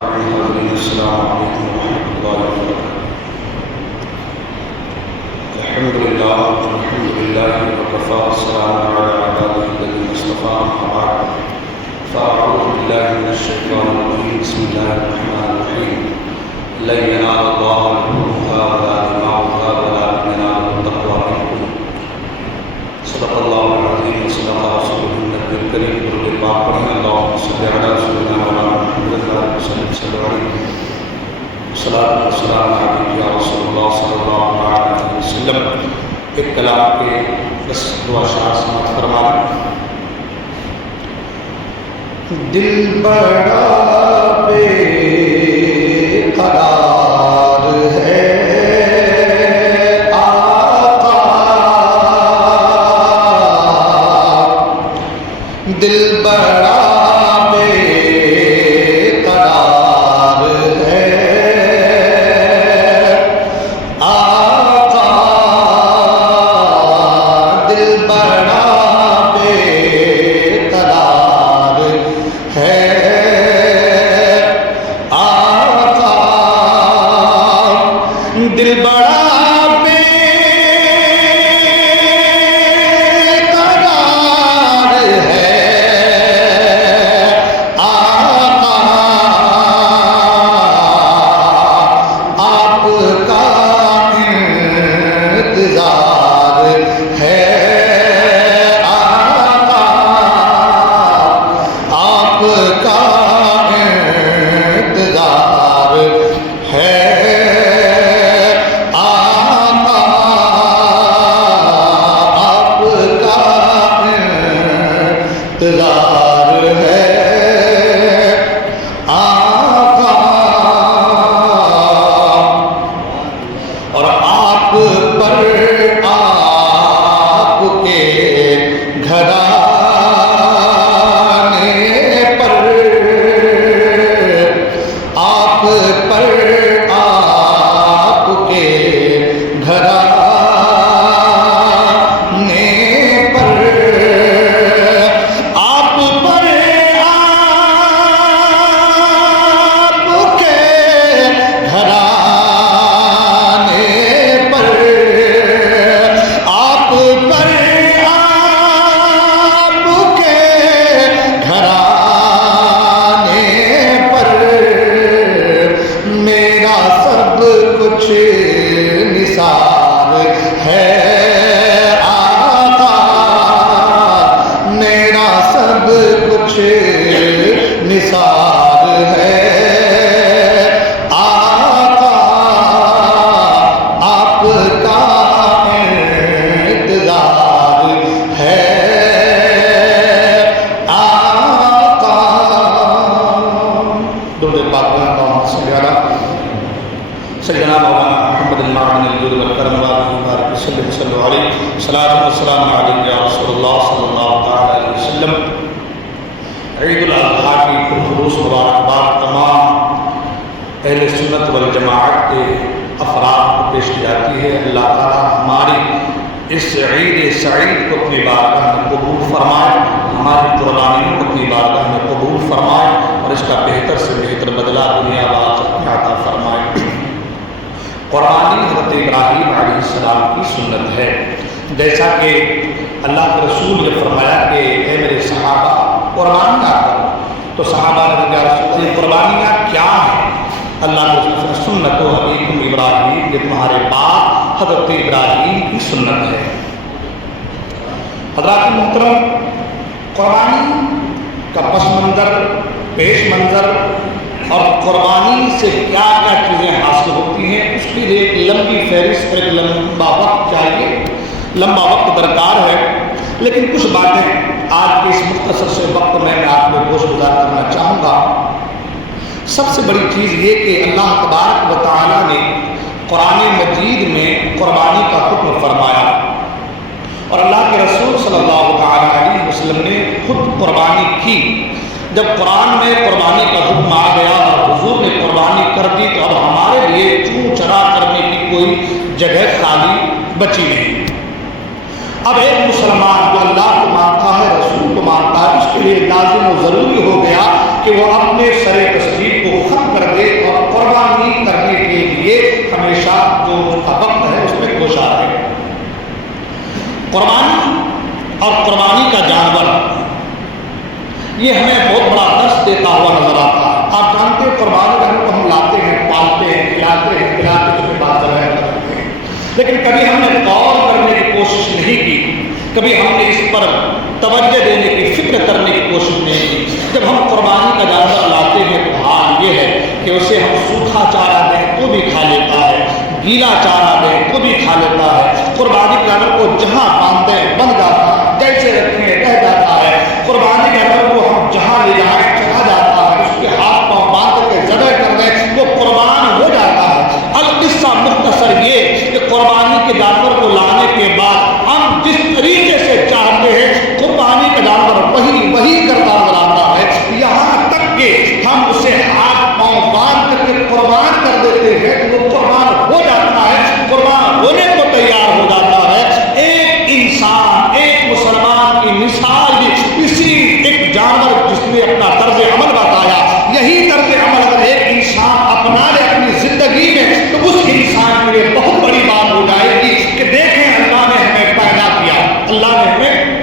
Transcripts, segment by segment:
السلام علیکم ورحمۃ اللہ وبرکاتہ۔ الحمد للہ وکفى والسلام علی عباده الذین اصطفى، اما بعد فاعوذ باللہ من الشیطان الرجیم، بسم اللہ الرحمن الرحیم۔ لن ینال اللہ لحومها ولا دماؤها ولکن ینالہ التقوی منکم۔ صدق اللہ العظیم وصدق رسولہ النبی الکریم۔ درود پاک پڑھیں، اللہم صل علی سیدنا مولانا محمد وسلم صلی اللہ علیہ الصلاۃ والسلام علیک یا رسول اللہ صلی اللہ علیہ وسلم۔ ایک کلام کے بس دعا شاہ سماعت فرمائیں۔ دل بڑا بے قرار ہے آقا، دل بڑا بے قرار ہے آقا، دل بڑا بے قرار ہے آقا، دل بڑا بے قرار ہے آقا، آپ کا انتظار ہے آقا، آپ کا انتظار ہے آقا، آپ کا انتظار ہے آقا، اور آپ پر آپ کے گھرانے پر، آپ پر آپ کے گھرانے پر، آپ پر آپ کے گھرانے پر، آپ پر آپ کے گھرانے پر، میرا سب کچھ نثار ہے آقا، میرا سب کچھ نثار ہے آقا، آپ کا انتظار ہے آقا۔ درود پاک اللہم صلی علی سیدنا مولانا محمد المعدن الجود والکرم وبارک وسلم صلی اللہ علیہ الصلاۃ والسلام علیک یا رسول اللہ صلی اللہ تعالی علیہ وسلم۔ عید الاضحیٰ کی پرخلوص مبارکباد تمام اہل سنت والجماعت کے افراد کو پیش کی جاتی ہے۔ اللہ تعالیٰ ہماری اس عید سعید کو اپنی بارگاہ میں قبول فرمائے، ہماری قربانیوں کو اپنی بارگاہ میں قبول فرمائے، اور اس کا بہتر سے بہتر بدلہ دنیا و آخرت میں عطا فرمائے۔ قربانی حضرت ابراہیم علیہ السلام کی سنت ہے، جیسا کہ اللہ کے رسول نے فرمایا کہ اے میرے صحابہ قربانیاں کرو، تو صحابہ نے کہا رسول اللہ قربانیاں کیا ہیں؟ اللہ کے رسول نے سنت و ابیکم ابراہیم، یہ تمہارے باپ حضرت ابراہیم کی سنت ہے۔ حضرات محترم، قربانی کا پس منظر، پیش منظر اور قربانی سے کیا کیا چیزیں حاصل ہوتی ہیں، اس کے لیے ایک لمبی فہرست، ایک لمبا وقت چاہیے، لمبا وقت درکار ہے، لیکن کچھ باتیں آج کے اس مختصر سے وقت میں آپ کو گوش گزار کرنا چاہوں گا۔ سب سے بڑی چیز یہ کہ اللہ تبارک و تعالیٰ نے قرآن مجید میں قربانی کا حکم فرمایا، اور اللہ کے رسول صلی اللہ تعالیٰ علیہ وسلم نے خود قربانی کی۔ جب قرآن میں قربانی کا حکم آ گیا اور حضور نے قربانی کر دی، تو اب ہمارے لیے چوں چرا کرنے کی کوئی جگہ خالی بچی نہیں۔ اب ایک مسلمان جو اللہ کو مانتا ہے، رسول کو مانتا ہے، اس کے لیے لازم و ضروری ہو گیا کہ وہ اپنے سر تصدیق کو ختم قربانی کے جانور کو ہم لاتے ہیں، پالتے ہیں، کھلاتے ہیں، پلاتے ہیں، اس کے بعد ذبح کرتے ہیں، لیکن کبھی ہم نے غور کرنے کی کوشش نہیں کی، کبھی ہم نے اس پر توجہ دینے کی، فکر کرنے کی کوشش نہیں کی۔ جب ہم قربانی کا جانور لاتے ہیں تو حال یہ ہے کہ اسے ہم سوکھا چارہ دیں تو بھی کھا لیتا ہے، گیلا چارہ دیں تو بھی کھا لیتا ہے۔ قربانی کے جانور کو جہاں باندھیں بن جاتا ہے، جیسے رکھیں رہ جاتا ہے۔ قربانی کے جانور کو ہم جہاں لے جائیں چڑھا جاتا ہے، اس کے ہاتھ پاؤں باندھ کے ذبح کر دیں وہ قربان ہو جاتا ہے۔ القصہ مختصر یہ کہ قربانی کے جانور کو لانے کے بعد ہم جس طریقے سے چاہتے ہیں قربانی کا جانور وہی کرتا نظر آتا ہے، یہاں تک کہ ہم اسے ہاتھ پاؤں باندھ کر کے قربان کر دیتے ہیں کہ وہ قربان ہو جاتا ہے، قربان ہونے کو تیار ہو جاتا ہے۔ ایک انسان، ایک مسلمان کی مثال بھی اسی ایک جانور جس نے اپنا طرز عمل بتایا، یہی طرز عمل اگر ایک انسان اپنا لے اپنی زندگی میں تو اس انسان کے لیے بہت بڑی بات ہو جائے گی کہ دیکھیں اللہ نے ہمیں پیدا کیا، اللہ نے ہمیں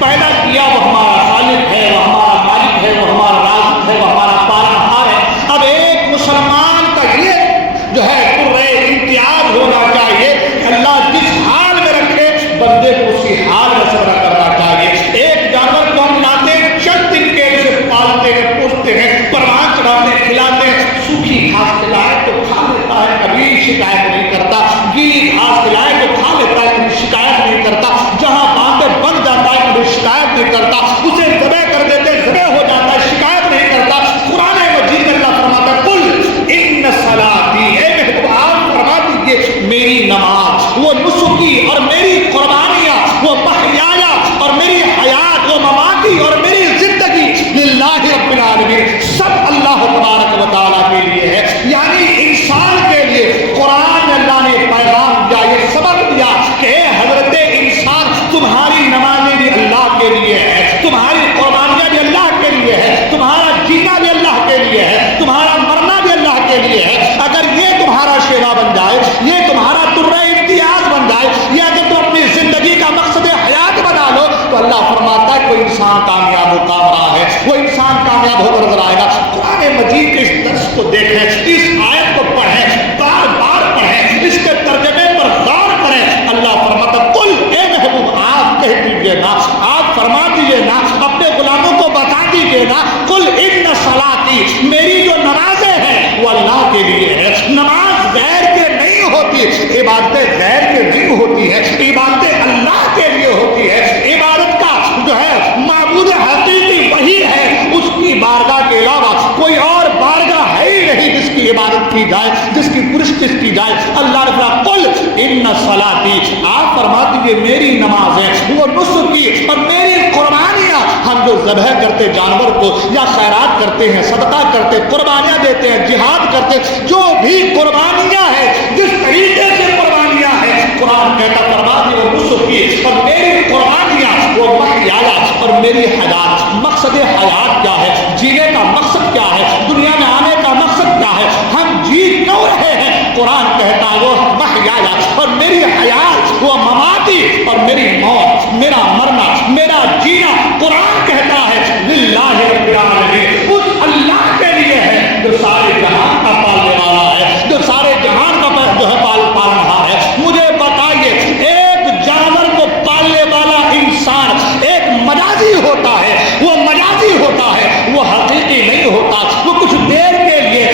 پیدا کیا، وہ ہمارا خالق ہے، وہ ہمارا مالک ہے، وہ ہمارا رازق ہے، وہ ہمارا پالنہار ہے۔ اب ایک مسلمان کا یہ جو ہے پورے امتیاز ہونا چاہیے کہ اللہ جس حال میں رکھے بندے کو اسی حال میں صبر کرنا چاہیے۔ ایک جانور کو ہم لاتے ہیں، چند دن کے اسے پالتے ہیں، پوستے ہیں، پروان چڑھاتے ہیں، کھلاتے ہیں، سوکھی گھاس کھلائے تو کھا لیتا ہے، کبھی شکایت نہیں کرتا، گیلی گھاس کھلائے تو کھا لیتا ہے، کبھی شکایت نہیں کرتا، جہاں باندھے بن جاتا ہے کبھی شکایت نہیں کرتا، اسے ذبح کر دیتے ذبح ہو جاتا ہے، شکایت نہیں کرتا۔ قرآن مجید میں اللہ فرماتا ہے قل ان صلاتی، اے محبوب آپ فرما دیجیے میری نماز، وہ نسکی اور میری قربانیاں، وہ محیایا اور میری حیات، وہ مماتی اور میری زندگی للہ رب العالمین، سب اللہ تبارک و تعالیٰ کے لیے ہے۔ یعنی انسان کے لیے قرآن میں اللہ نے پیغام دیا، یہ سبق دیا کہ اے حضرت انسان تمہاری نمازیں بھی اللہ کے لیے ہے، تمہاری قربانیاں بھی اللہ کے لیے ہے، تمہارا جینا بھی اللہ کے لیے ہے، تمہارا مرنا بھی اللہ کے لیے ہے۔ اگر یہ تمہارا شیوا بن جائے، یہ تمہارا درہ امتیاز بن جائے، یہ اگر تم اپنی زندگی کا مقصد حیات بنا لو تو اللہ فرماتا ہے کوئی انسان کامیاب ہو کام رہا ہے، وہ انسان کامیاب ہو کر نظر آئے گا۔ قرآن مجید کے اس درس کو دیکھیں، اس آیت کو پڑھیں، بار بار پڑھیں، اس کے ترجمے پر غور کریں۔ اللہ فرماتا ہے قل اے محبوب آپ کہہ دیجئے نا، آپ فرما دیجئے نا، اپنے غلاموں کو بتا دیجئے نا، قل ان صلاتی، میری جو نمازیں ہیں وہ اللہ کے لیے ہے۔ نماز غیر کے نہیں ہوتی، عبادتیں غیر کے نہیں ہوتی ہے، عبادتیں اللہ کے لیے ہوتی ہے۔ عبادت کا جو ہے معبود حقیقی وہی ہے، اس کی بارگاہ کے علاوہ کوئی اور بارگاہ ہے ہی نہیں جس کی عبادت کی جائے، جس کی پرستش کی جائے۔ اللہ نے فرمایا قل ان صلاتی، آپ فرما دیجیے میری نمازیں، وہ نسکی اور میری قربانیاں، ہم جو ذبح کرتے جانور کو یا خیرات کرتے ہیں، صدقہ کرتے، قربانیاں دیتے ہیں، جہاد کرتے، جو بھی قربانیاں ہیں، جس طریقے سے قربانیاں ہیں، قرآن کہتا فرما دیجیے وہ نسکی اور میری قربانیاں، وہ محیایا اور میری حیات۔ مقصد حیات کیا ہے؟ جینے کا مقصد کیا ہے؟ دنیا میں آنے کا مقصد کیا ہے؟ ہم جی کیوں رہے ہیں؟ قرآن کہتا ہے وہ محیایا اور میری حیات، وہ مماتی اور میری موت، میرا مرنا، میرا جینا، قرآن کہتا ہے للہ رب العالمین، اس اللہ کے لیے ہے جو سارے جہان کا پالنے والا ہے، جو سارے جہان کا جو ہے پالنہار ہے۔ مجھے بتائیے ایک جانور کو پالنے والا انسان ایک مجازی ہوتا ہے، وہ مجازی ہوتا ہے، وہ حقیقی نہیں ہوتا، وہ کچھ دیر کے لیے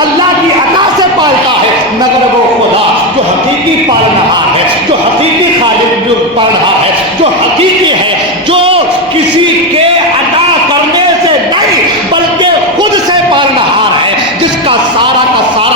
اللہ کی عطا سے پالتا ہے، مگر وہ خدا جو حقیقی پالنہار ہے، جو حقیقی خالق جو پالنہار ہے، جو حقیقی ہے، جو کسی کے عطا کرنے سے نہیں بلکہ خود سے پالنہار ہے، جس کا سارا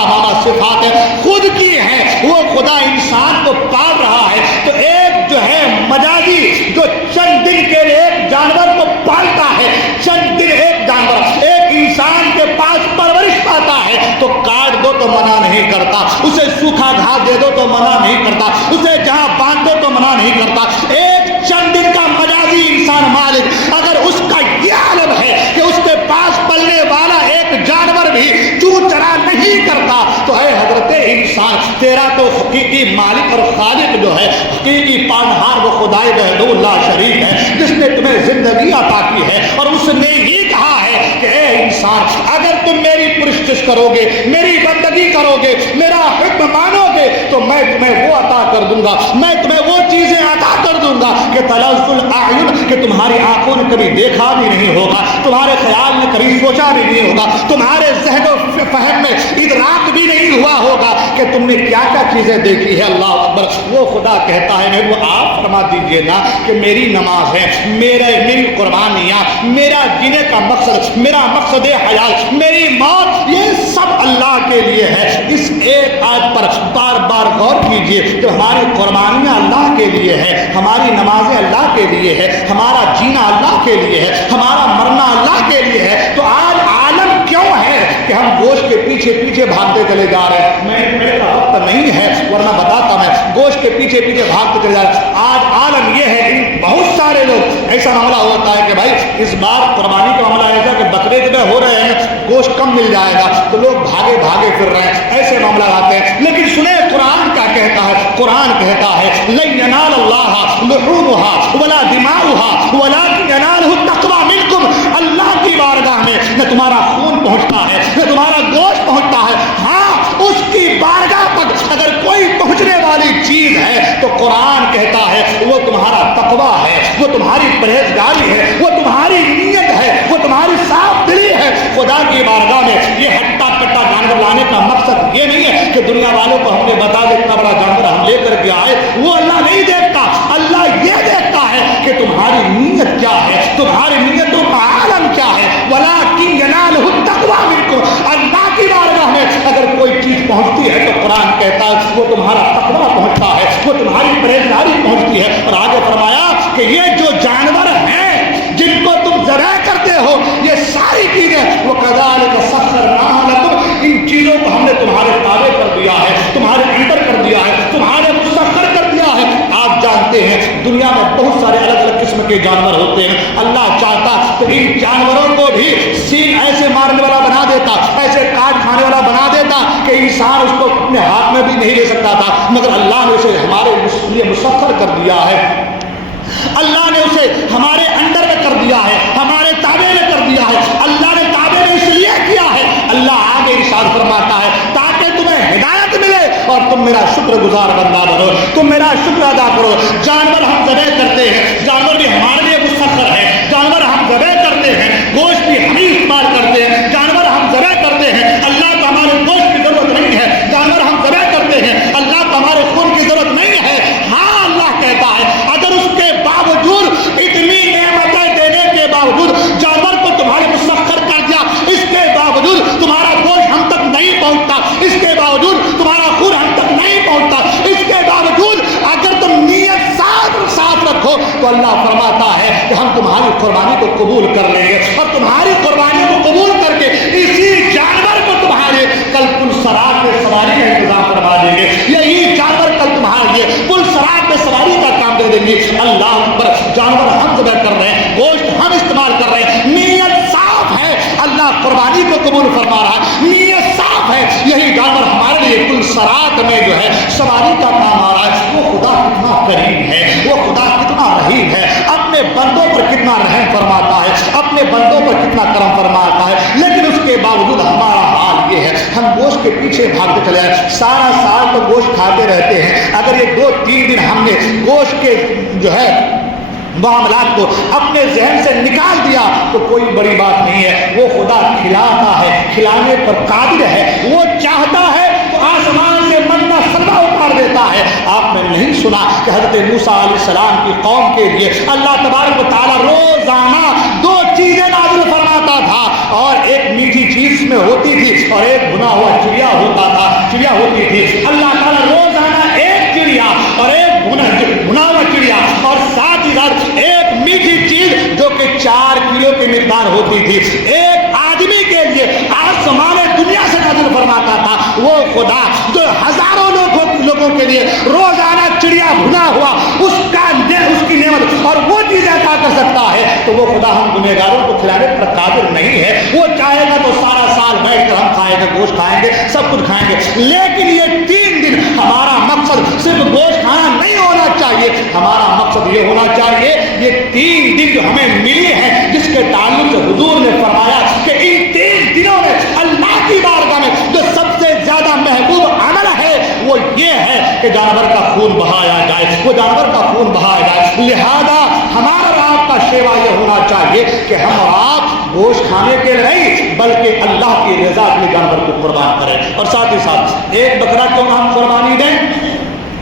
معنی صفات ہے خود کی ہے، وہ خدا انسان کو پال رہا ہے۔ تو ایک جو ہے مجازی جو چند دن کے لیے ایک جانور کو پالتا ہے، چند دن ایک جانور ایک انسان کے پاس پرورش پاتا ہے تو کاٹ دو تو منع نہیں کرتا، اسے سوکھا گھاس دے دو تو منع نہیں کرتا، اسے جہاں باندھ دو تو منع نہیں کرتا۔ ایک چند دن کا مجازی انسان مالک اگر اس کا یہ عالم ہے کہ اس کے پاس پلنے والا ایک جانور بھی چوں چرا نہیں کرتا تو اے حضرت انسان، تیرا تو حقیقی مالک اور خالق جو ہے، حقیقی پالنہار وہ خدائے وحدہ لا شریک ہے، جس نے تمہیں زندگی عطا کی ہے، اور اس نے ہی کہا ہے کہ کوشش کرو گے، میری بندگی کرو گے، میرا حکم مانو گے تو میں تمہیں وہ عطا کر دوں گا، میں تمہیں وہ چیزیں عطا کر دوں گا کہ تلذ الاعین، کہ تمہاری آنکھوں نے کبھی دیکھا بھی نہیں ہوگا، تمہارے خیال نے کبھی سوچا بھی نہیں ہوگا، تمہارے ذہن و فہم میں ادراک بھی نہیں ہوا ہوگا کہ تم نے کیا کیا چیزیں دیکھی ہے۔ اللہ اکبر۔ وہ خدا کہتا ہے وہ آپ فرما دیجئے نا کہ میری نماز ہے، میری قربانیاں، میرا جینے کا مقصد، میرا مقصد حیات، میری موت، یہ سب اللہ کے لیے ہے۔ اس ایک آیت پر بار بار غور کیجئے کہ ہماری قربانیاں اللہ کے لیے ہے، ہماری نمازیں اللہ کے لیے ہے، ہمارا جینا اللہ کے لیے ہے، ہمارا مرنا اللہ کے لیے ہے۔ تو آج عالم کیوں ہے کہ ہم گوشت کے پیچھے پیچھے بھاگتے چلے جا رہے ہیں؟ میرے کا وقت نہیں ہے ورنہ بتاتا میں، گوشت کے پیچھے پیچھے بھاگتے چلے جا رہے ہیں۔ آج عالم یہ ہے، بہت سارے لوگ ایسا معاملہ ہوتا ہے کہ بھائی اس بار قربانی کا معاملہ ایسا کہ بکرے ذبح ہو رہے ہیں، گوشت کم مل جائے گا تو لوگ بھاگے بھاگے پھر رہے ہیں، ایسے معاملہ آتے ہیں۔ لیکن سنیں قرآن کیا کہتا ہے؟ قرآن کہتا ہے لن ینال اللہ لحومها ولا دماؤها ولکن ینالہ التقوی منکم۔ اللہ کی بارگاہ میں نہ تمہارا خون پہنچتا ہے نہ تمہارا گوشت پہنچتا ہے، ہاں اس کی بارگاہ تک اگر کوئی پہنچنے والی چیز ہے تو قرآن کہتا ہے وہ تمہارا تقوی ہے، وہ تمہاری پرہیزگاری ہے، وہ تمہاری نیت ہے، وہ تمہاری صاف دلی ہے۔ خدا کی بارگاہ میں یہ ہٹا کٹا جانور لانے کا مقصد یہ نہیں ہے کہ دنیا والوں کو ہم نے بتا دے اتنا بڑا جانور ہم لے کر کے آئے، وہ اللہ نہیں دیکھتا۔ اللہ یہ دیکھتا ہے کہ تمہاری نیت کیا ہے، تمہاری نیتوں کا عالم کیا ہے۔ وَلَٰكِن يَنَالُهُ التَّقْوَىٰ مِنكُمْ۔ اللہ کی بارگاہ میں اگر کوئی چیز پہنچتی ہے تو قرآن کہتا ہے وہ تمہارا تقویٰ پہنچتا ہے، وہ تمہاری پرہیزگاری پہنچتی ہے۔ اور آگے فرمایا کہ یہ جو جانور ہیں جن کو تم ذبح کرتے ہو، یہ ساری چیزیں وَكَذَٰلِكَ سَخَّرْنَاهَا لَكُمْ، ان چیزوں کو ہم نے تمہارے تابع کر دیا ہے، تمہارے اندر کر دیا ہے، تمہارے مسخر کر دیا ہے۔ آپ جانتے ہیں دنیا میں بہت سارے الگ الگ قسم کے جانور ہوتے ہیں، اللہ چاہتا تو ان جانوروں کو بھی سین ایسے مارنے والا بنا دیتا، ایسے کاٹ کھانے والا بنا دیتا کہ انسان اس کو اپنے ہاتھ میں بھی نہیں لے سکتا تھا، مگر اللہ نے اسے ہمارے لیے مسخر کر دیا ہے، اللہ نے اسے ہمارے اندر میں کر دیا ہے، ہمارے تابع میں کر دیا ہے۔ اللہ نے تابع میں اس لیے کیا ہے، اللہ آگے ارشاد فرماتا ہے تاکہ تمہیں ہدایت ملے اور تم میرا شکر گزار بندہ بنو، تم میرا شکر ادا کرو۔ جانور ہم ذبح کرتے ہیں، جانور بھی ہمارے لیے مسخر ہے، جانور ہم ذبح کرتے ہیں، گوشت بھی ہم ہی استعمال کرتے ہیں، جانور ہم ذبح کرتے ہیں، اللہ کو ہمارے گوشت کی ضرورت نہیں ہے، جانور ہم ذبح کرتے ہیں، اللہ کو ہمارے خون کی ضرورت نہیں ہے۔ ہاں اللہ کہتا ہے اگر اس کے باوجود اتنی نعمتیں دینے کے باوجود جانور کو تمہارے مسخر کر دیا، اس کے باوجود تمہارا گوشت ہم تک نہیں پہنچتا، اس کے باوجود تمہارا خون ہم تک نہیں پہنچتا، اس کے باوجود اگر تم نیت صاف رکھو تو اللہ فرماتا ہے کہ ہم تمہاری قربانی کو قبول کر لیں گے، اور تمہاری قربانی کو قبول کر کے اسی جانور کو تمہارے کل پل صراط میں سواری کا انتظام کروا دیں گے، یہی جانور کل تمہارے لیے پل صراط میں سواری کا کام دے دیں گے۔ اللہ اکبر، جانور ہم ذبح کر رہے ہیں، گوشت ہم استعمال کر رہے ہیں، نیت صاف ہے، اللہ قربانی کو قبول فرما رہا ہے، نیت صاف ہے، یہی جانور ہمارے لیے پل صراط میں جو ہے سواری کا کام آ رہا ہے۔ وہ خدا کتنا کریم ہے، وہ خدا کتنا رحیم ہے، اپنے بندوں پر کتنا رحم فرماتا ہے، اپنے بندوں پر کتنا کرم فرماتا ہے، لیکن اس کے باوجود ہمارا حال یہ ہے ہم گوشت کے پیچھے بھاگتے چلے ہیں، سارا سال تو گوشت کھاتے رہتے ہیں، اگر یہ 2-3 دن ہم نے گوشت کے جو ہے معاملات کو اپنے ذہن سے نکال دیا تو کوئی بڑی بات نہیں ہے۔ وہ خدا کھلاتا ہے، کھلانے پر قادر ہے، وہ چاہتا ہے تو آسمان سے مننا سلوا اتار دیتا ہے۔ آپ نے نہیں سنا کہ حضرت موسیٰ علیہ السلام کی قوم کے لیے اللہ تبارک و تعالیٰ روزانہ 2 چیزیں نازل فرماتا تھا، اور ایک میٹھی چیز میں ہوتی تھی اور ایک بھنا ہوا چڑیا ہوتی تھی۔ اللہ تعالیٰ روزانہ ایک چڑیا اور ایک بھنا ہوا چڑیا اور ساتھ ہی ساتھ ایک میٹھی چیز جو کہ 4 کلو کی مقدار ہوتی تھی ایک آدمی کے لیے آسمان دنیا سے نازل فرماتا تھا۔ وہ خدا جو ہزاروں لوگوں کے لیے روزانہ چڑیا بھنا ہوا اس کی نعمت اور وہ چیزیں عطا کر سکتا ہے، تو وہ خدا ہم گنہگاروں کو کھلانے پر قادر نہیں ہے۔ وہ چاہے گا تو سارا سال بیٹھ کر ہم کھائیں گے، گوشت کھائیں گے، سب کچھ کھائیں گے، لیکن یہ 3 دن ہمارا مقصد صرف گوشت کھانا نہیں ہونا چاہیے، ہمارا مقصد یہ ہونا چاہیے یہ 3 دن جو ہمیں ملی ہے جس کے تعلق سے حضور نے فرمایا کہ ان 3 دنوں میں اللہ کی بار خون بہایا جائے، وہ جانور کا خون بہایا جائے۔ لہذا ہمارا اور آپ کا شیوا یہ ہونا چاہیے کہ ہم اور آپ گوشت کھانے کے نہیں بلکہ اللہ کی رضا کے جانور کو قربان کریں، اور ساتھ ہی ساتھ ایک بکرا کیوں نہ ہم قربانی دیں،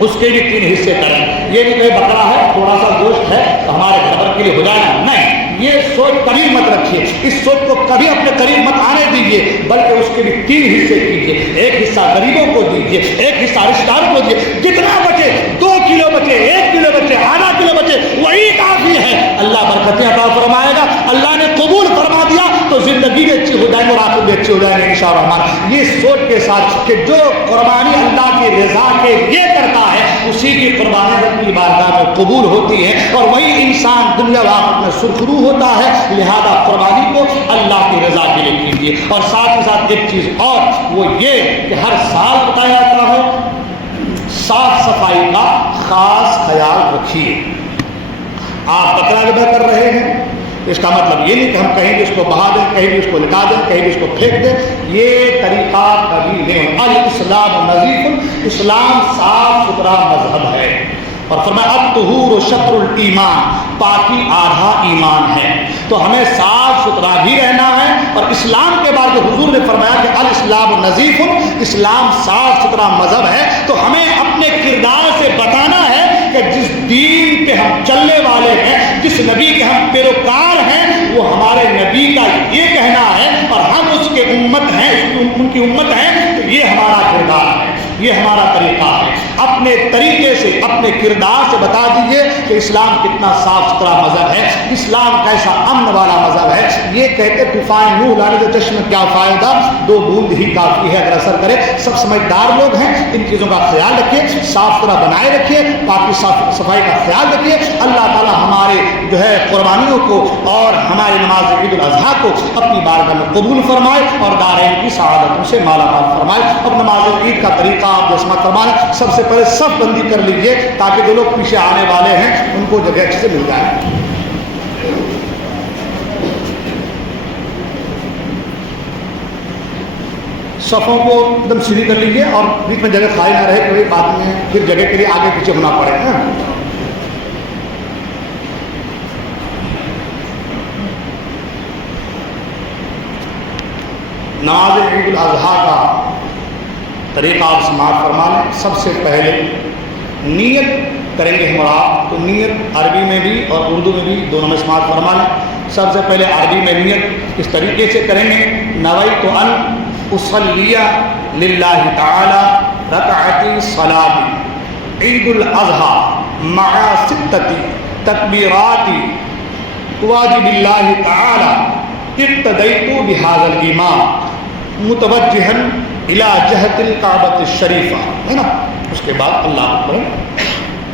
اس کے بھی 3 حصے کریں۔ یہ نہیں کہ بکرا ہے تھوڑا سا گوشت ہے تو ہمارے گھر کے لیے ہو جائے گا، نہیں، یہ سوچ قریب مت رکھیے، اس سوچ کو کبھی اپنے قریب مت آنے دیجیے، بلکہ اس کے بھی 3 حصے کیجیے۔ ایک حصہ غریبوں کو دیجیے، ایک حصہ رشتہ داروں کو دیجیے، جتنا بچے 2 کلو بچے، 1 کلو بچے، آدھا کلو بچے، وہی کافی ہے۔ اللہ برکتیں عطا فرمائے گا، اللہ نے قبول فرما دیا تو زندگی بھی اچھی ہو جائے گی اور آخرت بھی اچھی ہو جائے گی انشاءاللہ۔ یہ سوچ کے ساتھ کہ جو قربانی اللہ کی رضا کے لیے کرتا ہے اسی کی قربانی رب کی بارگاہ میں قبول ہوتی ہے، اور وہی انسان دنیا و آخرت میں سرخرو ہوتا ہے۔ لہذا قربانی کو اللہ کی رضا کے لیے کیجیے۔ اور ساتھ ہی ساتھ ایک چیز اور، وہ یہ کہ ہر سال بتایا جاتا ہے صاف صفائی کا خاص خیال رکھیے۔ آپ بکرا ذبح کر رہے ہیں، اس کا مطلب یہ نہیں کہ ہم کہیں بھی اس کو بہا دیں، کہیں بھی اس کو لٹا دیں، کہیں بھی اس کو پھینک دیں، یہ طریقہ کبھی نہیں۔ الاسلام نظیف، اسلام صاف ستھرا مذہب ہے، اور فرمایا الطہور شطر الایمان، پاکی آدھا ایمان ہے۔ تو ہمیں صاف ستھرا بھی رہنا ہے، اور اسلام کے بعد جو حضور نے فرمایا کہ الاسلام نظیف، اسلام صاف ستھرا مذہب ہے، تو ہمیں اپنے کردار سے بتانا ہے کہ جس دین پہ ہم چلنے والے ہیں، جس نبی کے ہم پیروکار ہیں، وہ ہمارے نبی کا یہ کہنا ہے، اور ہم اس کے امت ہیں، ان کی امت ہیں، تو یہ ہمارا کردار ہے، یہ ہمارا طریقہ ہے۔ اپنے طریقے سے، اپنے کردار سے بتا دیجئے کہ اسلام کتنا صاف ستھرا مذہب ہے، اسلام کیسا امن والا مذہب ہے۔ یہ کہتے طوفان نوح لانے کے چشم کیا فائدہ، 2 بوند ہی کافی ہے اگر اثر کرے۔ سب سمجھدار لوگ ہیں، ان چیزوں کا خیال رکھیے، صاف ستھرا بنائے رکھیے، پاکی صفائی کا خیال رکھیے۔ اللہ تعالی ہمارے جو ہے قربانیوں کو اور ہمارے نماز عید الاضحیٰ کو اپنی بارگاہ میں قبول فرمائے، اور دارین کی سعادتوں سے مالا مال فرمائے۔ اب نماز عید کا طریقہ آپ جو سماعت فرمائیں، سب سے پہلے صف بندی کر لیجئے تاکہ جو لوگ پیچھے آنے والے ہیں ان کو جگہ اچھے سے مل جائے۔ صفوں کو ایک دم سیدھی کر لیجئے، اور بیچ میں جگہ خالی نہ رہے کہ بعد میں پھر جگہ کے لیے آگے پیچھے ہونا پڑے۔ نماز عید الاضحیٰ کا طریقہ آپ سماعت فرما لیں۔ سب سے پہلے نیت کریں گے ہم اور آپ، تو نیت عربی میں بھی اور اردو میں بھی دونوں میں سماعت فرما لیں۔ سب سے پہلے عربی میں نیت اس طریقے سے کریں گے، نویت ان اصلی للہ تعالی رکعتی صلاۃ عید الاضحیٰ مع 6 تکبیرات واجب اللہ تعالی اقتدیت بہذا الامام متوجہا الی جہت الکعبۃ الشریفہ، ہے نا۔ اس کے بعد اللہ اکبر،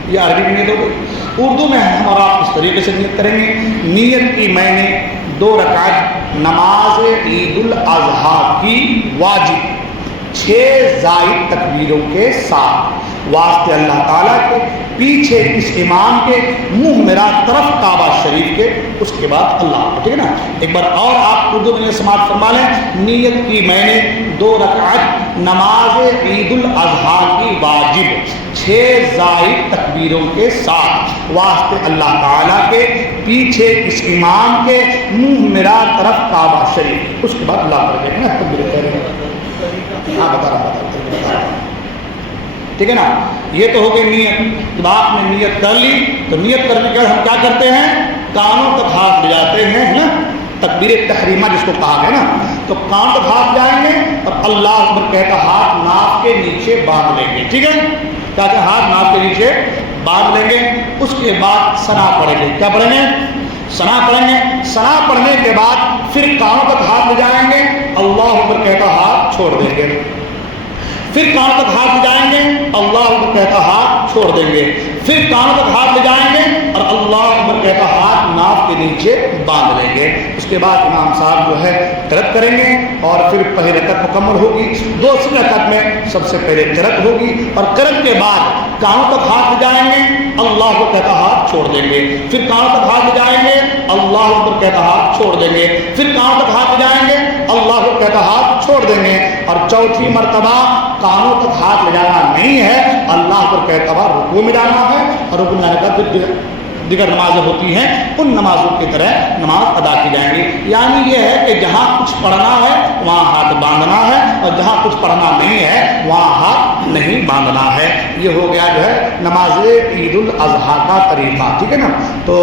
یہ عربی نیت ہو گئی۔ اردو میں ہم اور آپ اس طریقے سے نیت کریں گے، نیت کی میں نے 2 رکعت نماز عید الاضحیٰ کی واجب 6 زائد تکبیروں کے ساتھ، واسطے اللہ تعالیٰ کے، پیچھے اس امام کے، منہ میرا طرف کعبہ شریف کے، اس کے بعد اللہ کو، ٹھیک ہے نا۔ ایک بار اور آپ اردو میں سماعت فرما لیں، نیت کی میں نے 2 رکعت نماز عید الاضحیٰ کی واجب 6 زائد تکبیروں کے ساتھ، واسطے اللہ تعالیٰ کے، پیچھے اس امام کے، منہ میرا طرف کعبہ شریف، اس کے بعد اللہ کر دیں نا تکبیر کہہ ہاں بتا رہا ٹھیک ہے نا۔ یہ تو ہو گئی نیت۔ جب آپ نے نیت کر لی تو نیت کرنے کے بعد ہم کیا کرتے ہیں، کانوں تک ہاتھ لے جاتے ہیں نا، تکبیر تحریمہ جس کو کہا گیا نا، تو کان تک ہاتھ جائیں گے اور اللہ اکبر کہتا ہاتھ ناک کے نیچے باندھ لیں گے، ٹھیک ہے، کیا کہ ہاتھ ناک کے نیچے باندھ لیں گے۔ اس کے بعد ثنا پڑھیں گے، کیا پڑھیں گے، ثنا پڑھیں گے۔ ثنا پڑھنے کے بعد پھر کانوں تک ہاتھ لے جائیں گے، اللہ اکبر کہتا ہاتھ چھوڑ دیں گے، پھر کانوں تک ہاتھ لے جائیں گے، اللہ اکبر کہتا ہاتھ چھوڑ دیں گے، پھر کانوں تک ہاتھ لے جائیں گے اور اللہ اکبر کہتا ہاتھ ناف کے نیچے باندھ لیں گے۔ اس کے بعد امام صاحب جو ہے قرأت کریں گے، اور پھر پہلی رکعت مکمل ہوگی۔ دوسری رکعت میں سب سے پہلے قرأت ہوگی، اور قرأت کے بعد کانوں تک ہاتھ لے جائیں گے، اللہ کو کہتا ہاتھ چھوڑ دیں گے، پھر کانوں تک ہاتھ لے جائیں گے، اللہ اکبر کہتا ہاتھ چھوڑ دیں گے، پھر کانوں تک ہاتھ لے جائیں گے، اللہ کو کہتا ہاتھ چھوڑ دیں گے، اور چوتھی مرتبہ کانوں تک ہاتھ لے جانا نہیں ہے، اللہ پر کا اعتبار رکوع میں جانا ہے، اور رکوع میں جانے کا دیگر نمازیں ہوتی ہیں ان نمازوں کی طرح نماز ادا کی جائیں گی۔ یعنی یہ ہے کہ جہاں کچھ پڑھنا ہے وہاں ہاتھ باندھنا ہے، اور جہاں کچھ پڑھنا نہیں ہے وہاں ہاتھ نہیں باندھنا ہے۔ یہ ہو گیا جو ہے نماز عید الاضحیٰ کا طریقہ، ٹھیک ہے نا۔ تو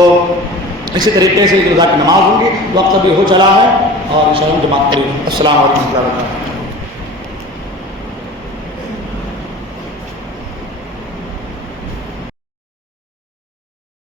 اسی طریقے سے عید الاضحیٰ کی نماز ہوگی، وقت بھی ہو چلا ہے اور انشاءاللہ جماعت کریں۔ السلام علیکم و رحمۃ اللہ وبرکاتہ۔